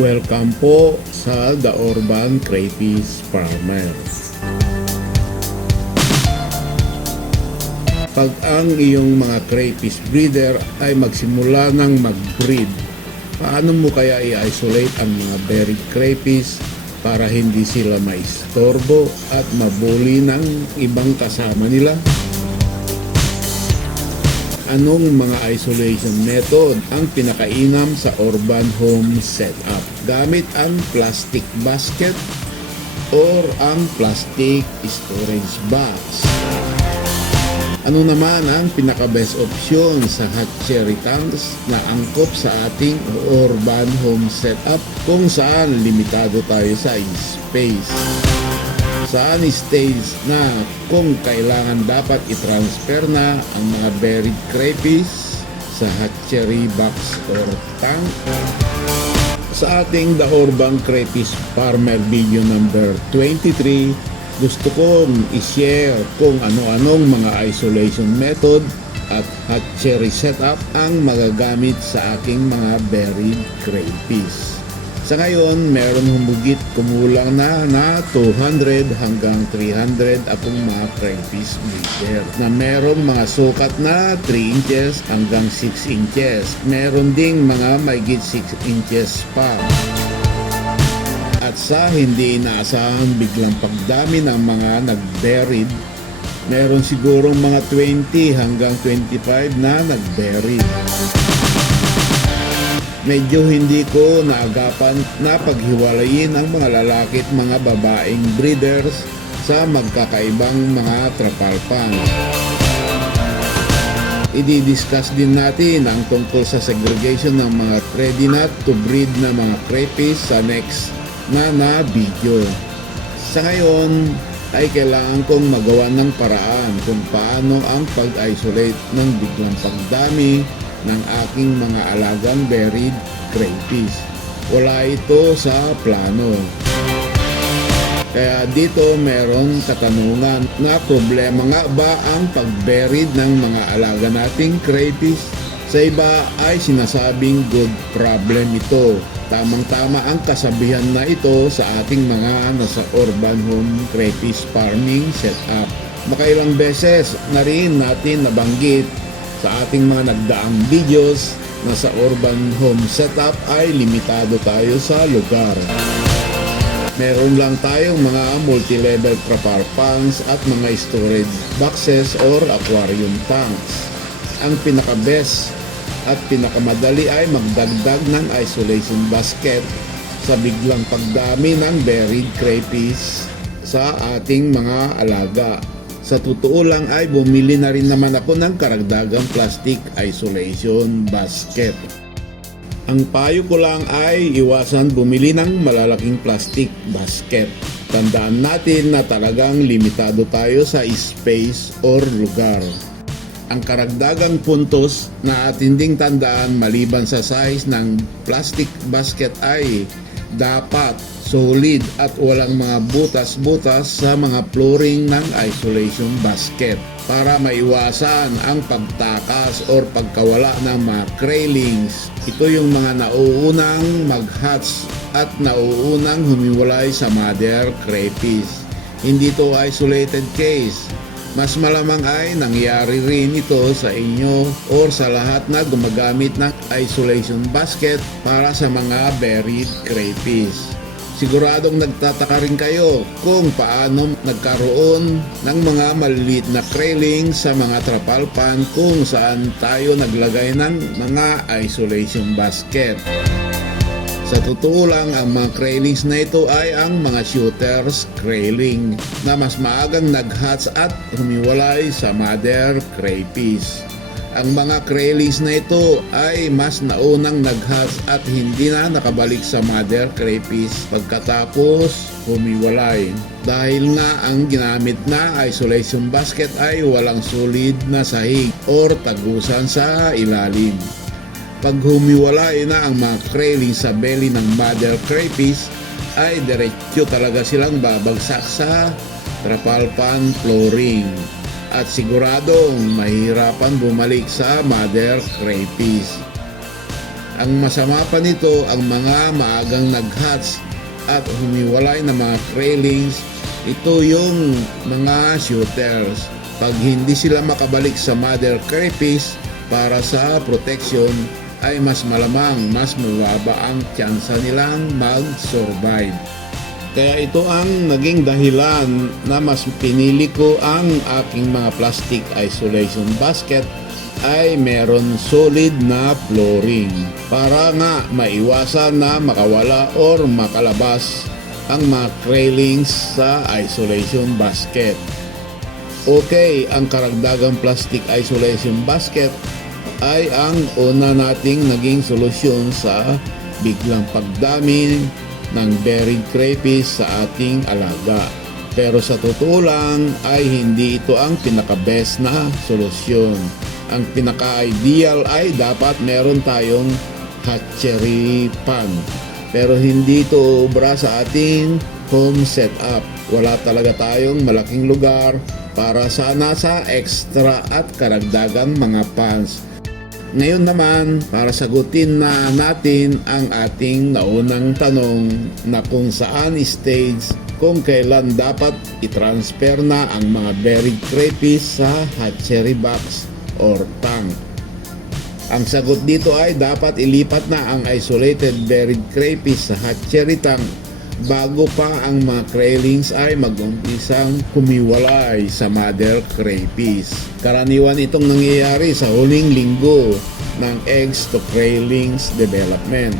Welcome po sa The Urban Crayfish Farmer. Pag ang iyong mga crayfish breeder ay magsimula ng mag-breed, paano mo kaya i-isolate ang mga buried crayfish para hindi sila maistorbo at mabuli ng ibang kasama nila? Anong mga isolation method ang pinakainam sa urban home setup? Gamit ang plastic basket or ang plastic storage box? Ano naman ang pinaka-best option sa hatchery tanks na angkop sa ating urban home setup kung saan limitado tayo sa space? Saan stage na kung kailangan dapat i-transfer na ang mga buried crayfish sa hatchery box or tank? Sa ating The Urban Crayfish Farmer video number 23, gusto kong i-share kung ano-anong mga isolation method at hatchery setup ang magagamit sa aking mga buried crayfish. Sa ngayon, meron humigit kumulang na 200 hanggang 300 akong mga crayfish breeder na meron mga sukat na 3 inches hanggang 6 inches. Meron ding mga mahigit 6 inches pa. At sa hindi inaasahang biglang pagdami ng mga nag-buried, meron sigurong mga 20 hanggang 25 na nag-buried. Medyo hindi ko naagapan na paghiwalayin ang mga lalaki at mga babaeng breeders sa magkakaibang mga trapalpang. I-discuss din natin ang tungkol sa segregation ng mga ready na to breed na mga crayfish sa next na video. Sa ngayon ay kailangan kong magawa ng paraan kung paano ang pag-isolate ng biglang pagdami ng aking mga alagang buried crayfish. Wala ito sa plano. Kaya dito merong katanungan na problema nga ba ang pag-buried ng mga alaga nating crayfish? Sa iba ay sinasabing good problem ito. Tamang-tama ang kasabihan na ito sa ating mga nasa urban home crayfish farming setup. Makailang beses na rin natin nabanggit sa ating mga nagdaang videos na sa urban home setup ay limitado tayo sa lugar. Meron lang tayong mga multi-level trapal ponds at mga storage boxes or aquarium tanks. Ang pinaka-best at pinakamadali ay magdagdag ng isolation basket sa biglang pagdami ng buried crayfish sa ating mga alaga. Sa totoo lang ay bumili na rin naman ako ng karagdagang plastic isolation basket. Ang payo ko lang ay iwasan bumili ng malalaking plastic basket. Tandaan natin na talagang limitado tayo sa space or lugar. Ang karagdagang puntos na atin ding tandaan maliban sa size ng plastic basket ay dapat solid at walang mga butas-butas sa mga flooring ng isolation basket para maiwasan ang pagtakas or pagkawala ng mga craylings. Ito yung mga nauunang mag-hatch at nauunang humiwalay sa mother crayfish. Hindi to isolated case. Mas malamang ay nangyari rin ito sa inyo or sa lahat na gumagamit ng isolation basket para sa mga buried crayfish. Siguradong nagtataka rin kayo kung paano nagkaroon ng mga maliliit na crayling sa mga trapal pan kung saan tayo naglagay ng mga isolation basket. Sa totoo lang, ang mga craylings na ito ay ang mga shooters crayling na mas maagang nag-hatch at humiwalay sa mother crayfish. Ang mga craylings na ito ay mas naunang nag-hatch at hindi na nakabalik sa mother crayfish pagkatapos humiwalay. Dahil nga ang ginamit na isolation basket ay walang solid na sahig or tagusan sa ilalim. Pag humiwalay na ang mga crayling sa belly ng mother crayfish ay diretso talaga silang babagsak sa trapal pan flooring at siguradong mahirapan bumalik sa mother crayfish. Ang masama pa nito, ang mga maagang nag-hatch at humiwalay na mga craylings, ito yung mga shooters. Pag hindi sila makabalik sa mother crayfish para sa protection, ay mas malamang mas mababa ang tsansa nilang mag-survive. Kaya ito ang naging dahilan na mas pinili ko ang aking mga plastic isolation basket ay meron solid na flooring para nga maiwasan na makawala or makalabas ang mga craylings sa isolation basket. Okay, ang karagdagang plastic isolation basket ay ang una nating naging solusyon sa biglang pagdami ng buried crayfish sa ating alaga. Pero sa totoo lang ay hindi ito ang pinaka-best na solusyon. Ang pinaka-ideal ay dapat meron tayong hatchery pan. Pero hindi ito obra sa ating home setup. Wala talaga tayong malaking lugar para sana sa extra at karagdagang mga pans. Ngayon naman, para sagutin na natin ang ating naunang tanong na kung saan stage kung kailan dapat i-transfer na ang mga buried crayfish sa hatchery box or tank. Ang sagot dito ay dapat ilipat na ang isolated buried crayfish sa hatchery tank bago pa ang mga craylings ay mag-umpisang kumiwalay sa mother crayfish. Karaniwan itong nangyayari sa huling linggo ng eggs to craylings development.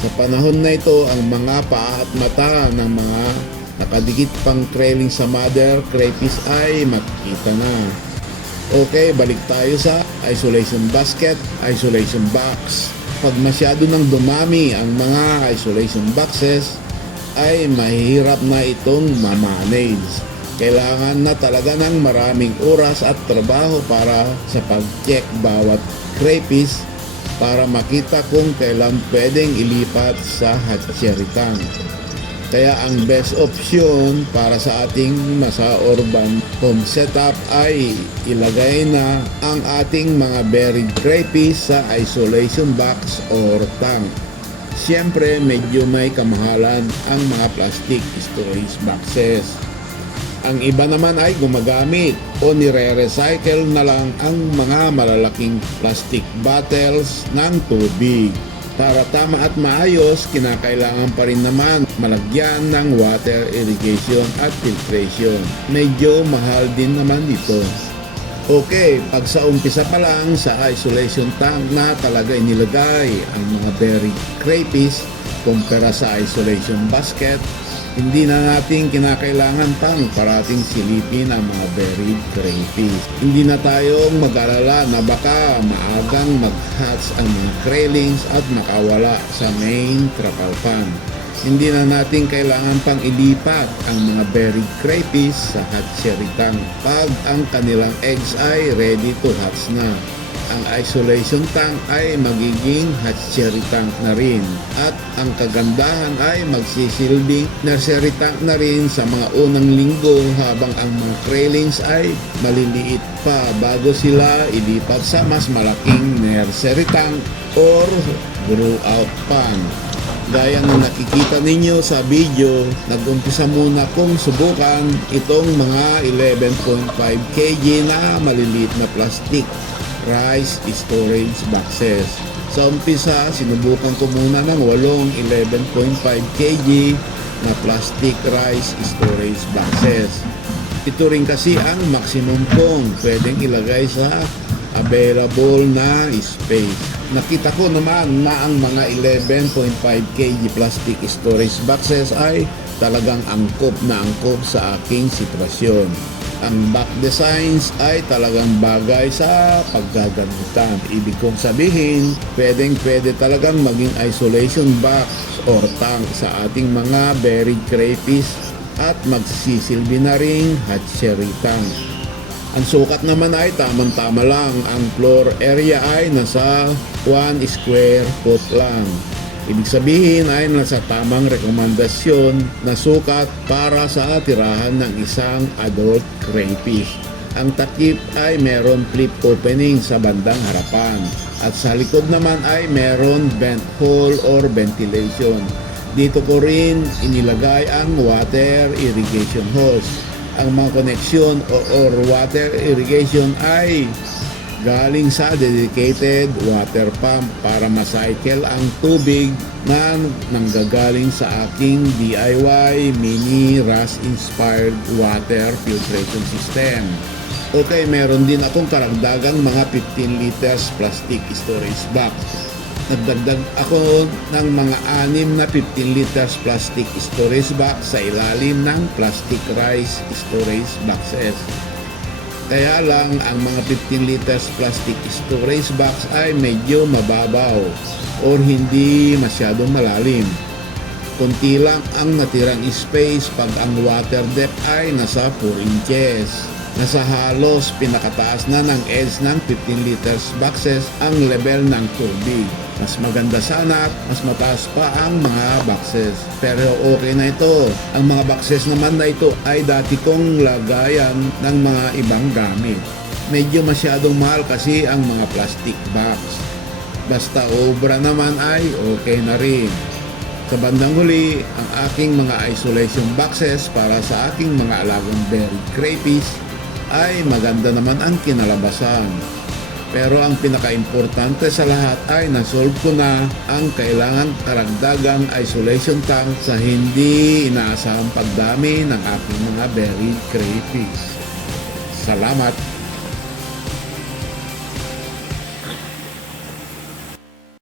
Sa panahon na ito, ang mga paa at mata ng mga nakadikit pang crayling sa mother crayfish ay makikita na. Okay, balik tayo sa isolation basket, isolation box. Pag masyado nang dumami ang mga isolation boxes, ay mahirap na itong ma-manage. Kailangan na talaga ng maraming oras at trabaho para sa pag-check bawat crayfish para makita kung kailan pwedeng ilipat sa hatchery tank. Kaya ang best option para sa ating nasa urban home setup ay ilagay na ang ating mga buried crayfish sa isolation box or tank. Siyempre, medyo may kamahalan ang mga plastic storage boxes. Ang iba naman ay gumagamit o nire-recycle na lang ang mga malalaking plastic bottles ng tubig. Para tama at maayos, kinakailangan pa rin naman malagyan ng water irrigation at filtration. Medyo mahal din naman dito. Okay, pag sa umpisa pa lang sa isolation tank na talaga inilagay ang mga buried crayfish kumpara sa isolation basket, hindi na natin kinakailangan pang parating silipin ang mga buried crayfish. Hindi na tayong mag-alala na baka maagang mag-hatch ang mga craylings at makawala sa main trapal pan. Hindi na natin kailangan pang ilipat ang mga buried crayfish sa hatchery tank pag ang kanilang eggs ay ready to hatch na. Ang isolation tank ay magiging hatchery tank na rin at ang kagandahan ay magsisilbing nursery tank na rin sa mga unang linggo habang ang mga craylings ay maliliit pa bago sila ilipat sa mas malaking nursery tank or grow out pan. Gaya ng nakikita ninyo sa video, nag-umpisa muna kong subukan itong mga 11.5 kg na maliliit na plastic rice storage boxes. Sa umpisa, sinubukan ko muna ng 8 11.5 kg na plastic rice storage boxes. Ito rin kasi ang maximum kong pwedeng ilagay sa available na space. Nakita ko naman na ang mga 11.5 kg plastic storage boxes ay talagang angkop na angkop sa aking sitwasyon. Ang back designs ay talagang bagay sa paggagamitan. Ibig kong sabihin, pwede talagang maging isolation box or tank sa ating mga buried crayfish at magsisilbi na ring hatchery tank. Ang sukat naman ay tamang-tama lang. Ang floor area ay nasa 1 square foot lang. Ibig sabihin ay nasa tamang rekomendasyon na sukat para sa tirahan ng isang adult crayfish. Ang takip ay meron flip opening sa bandang harapan At sa likod naman ay meron vent hole or ventilation. Dito ko rin inilagay ang water irrigation hose. Ang mga koneksyon or water irrigation ay galing sa dedicated water pump para ma-cycle ang tubig na nanggagaling sa aking DIY mini RAS inspired water filtration system. Okay, meron din akong karagdagang mga 15 liters plastic storage box. Nagdagdag ako ng mga 6 na 15 liters plastic storage box sa ilalim ng plastic rice storage boxes. Kaya lang ang mga 15 liters plastic storage box ay medyo mababaw or hindi masyadong malalim. Kunti lang ang natirang space pag ang water depth ay nasa 4 inches. Nasa halos pinakataas na ng edge ng 15 liters boxes ang level ng tubig. Mas maganda sana at mas mataas pa ang mga boxes. Pero okay na ito. Ang mga boxes naman na ito ay dati kong lagayan ng mga ibang gamit. Medyo masyadong mahal kasi ang mga plastic box. Basta obra naman ay okay na rin. Sa bandang huli, ang aking mga isolation boxes para sa aking mga alagang berry crayfish ay maganda naman ang kinalabasan. Pero ang pinaka-importante sa lahat ay nasolve ko na ang kailangan karagdagang isolation tank sa hindi inaasahang pagdami ng aking mga berry crayfish. Salamat!